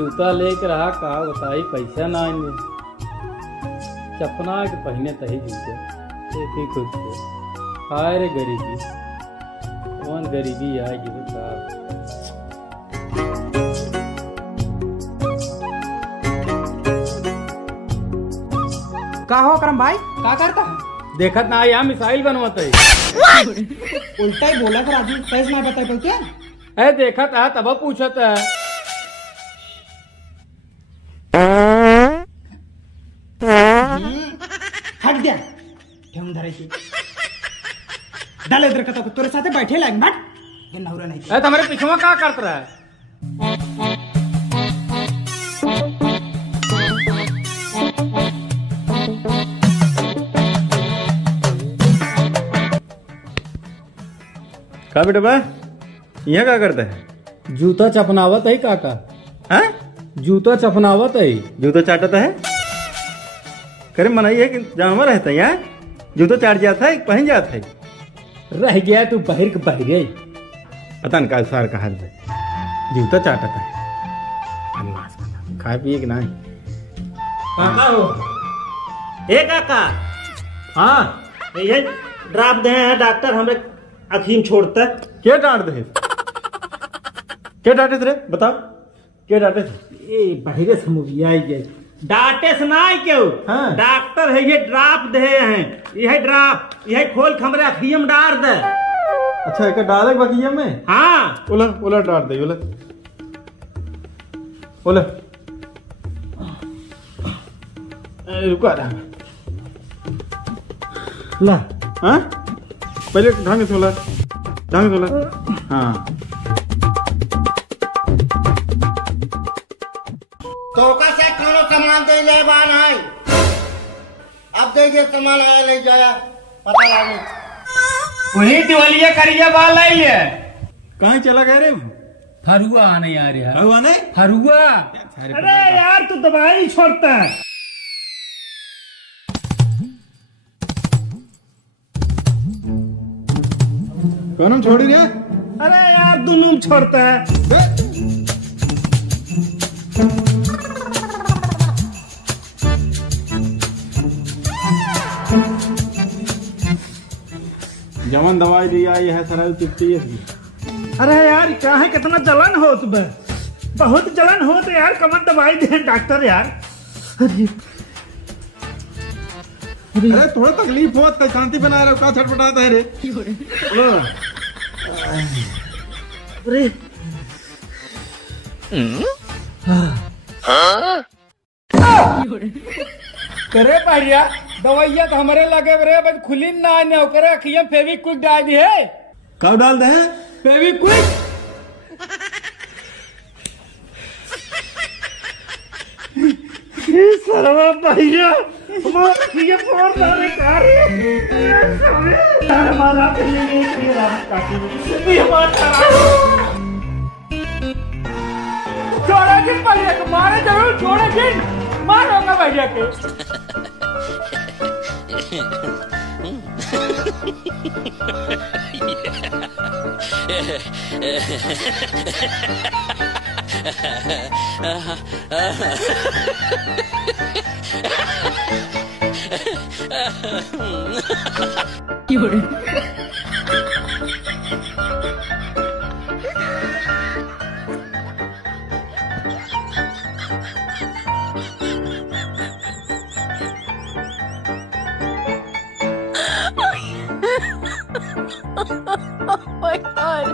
जूता लेके रहा का बताई पैसा ना आएंगे चपना के पहने तही जूते एक ही खुद से हाय रे गरीबी कौन गरीबी आएगी बता। का हो करम भाई का करता है? देखत ना यहाँ मिसाइल बनवाते उल्टा ही बोला कर आदमी सही ना बताए क्या है देखत है तब पूछत है। हट गया ठेम धरे की डाले इधर का तो तेरे साथे बैठे लाग मत ये नौरा नहीं है तुम्हारे पीछे का करत रहा है। का बेटा बा यहाँ क्या करता है? जूता चपनावत है काका। हाँ जूता चपनावत है जूता चाटता है करे मनाई है कि जानवर रहता है यहाँ जूता चाट जाता है पहन जाता है रह गया तू बहिर के बहिरे पता न का सार का हाल है जूता चाटता है खाए पिए कि नहीं काका हो ए काका हाँ ये ड्राप दे हैं डॉक्टर हमें अफीम छोड़ता है। क्या डांट दे क्या डांटे थे बताओ क्या डांटे थे? ए बहिरे से मूवी आई गई डांटे से ना क्यों हाँ। डॉक्टर है ये ड्राप दे हैं यह ड्राप यह खोल खमरे अफीम डाल दे। अच्छा एक डाले बकिया में हाँ उला उला डांट दे उला उला रुका ला हाँ पहले ढंग से बोला ढंग से बोला हाँ तो कैसे कोनो सामान दे ले बान है अब दे जे सामान आया ले जाया पता नहीं वही दिवालिया करिया बाल आई है कहाँ चला गया रे फरुआ आने आ रहा है हुआ नहीं फरुआ। अरे यार तू दवाई छोड़ता है कौन हम छोड़ी रहे अरे यार दोनों छोड़ता है। जमन दवाई दी आई है सर चिपटी है अरे यार क्या है कितना जलन हो तुम्हें बहुत जलन हो तो यार कमर दवाई दे डॉक्टर यार। अरे थोड़ा तकलीफ हो तो शांति बना रहे हो का छटपटाता है रे अरे करे पहिया दवाइया तो हमारे लगे रे बस खुली ना आने करे अखियां फेविक्विक डाल दी है कब डाल दे फेविक्विक सरवा भैया ये फोन मारे कार हमारा छोड़ा किन पहिया को मारे जरूर छोड़ा किन मारोगा भैया के my god.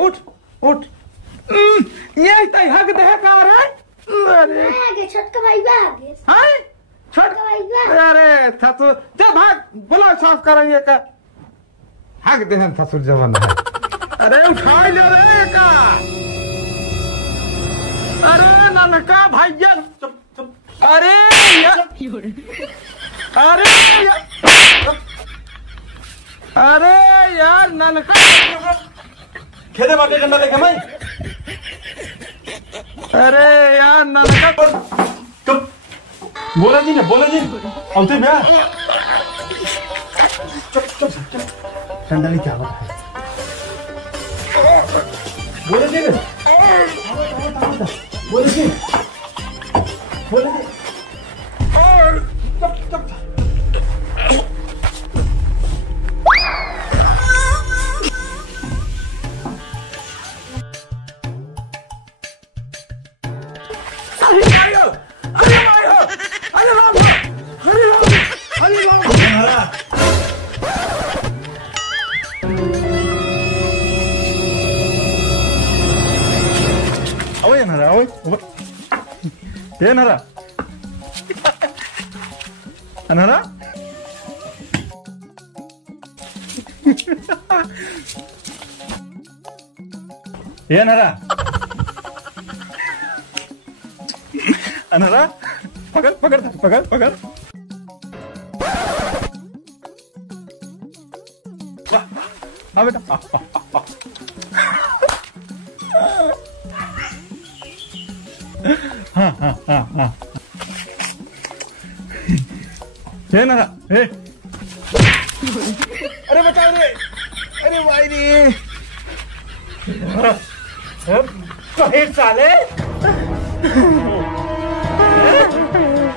उठ उठ ये तय हक दे का रे अरे आगे छोटका भाई आगे हां छोटका भाई अरे था तो ते भाग बोलो साफ करेंगे का हक दे हम ससुर जवान है अरे उठा ले रे का अरे ननका भैया अरे अरे अरे यार ननका खेदे बाटे डंडा लेके मैं अरे यार नानका बोला जी ने औते भैया ठंडा क्या हुआ बोले जी ने बोले जी ಏನರ ಅನರ ಏನರ ಅನರ ಪಗಲ್ ಪಗಲ್ ಪಗಲ್ ಪಗಲ್ हाँ बेटा हाँ ये ना अरे बचाओ रे अरे भाई रे कहे साले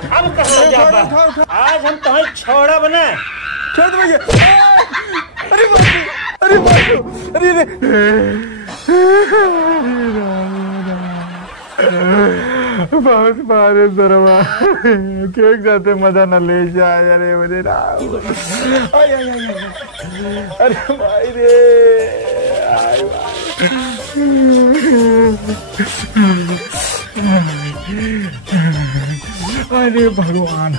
अब कहाँ जाता आज हम तुम्हें छोड़ा बने छोड़ दो भैया अरे बाबू अरे बाबू अरे रे बहुत मारे दरवा केक जाते मजा न ले जाए अरे मेरे राम अरे भाई रे अरे भगवान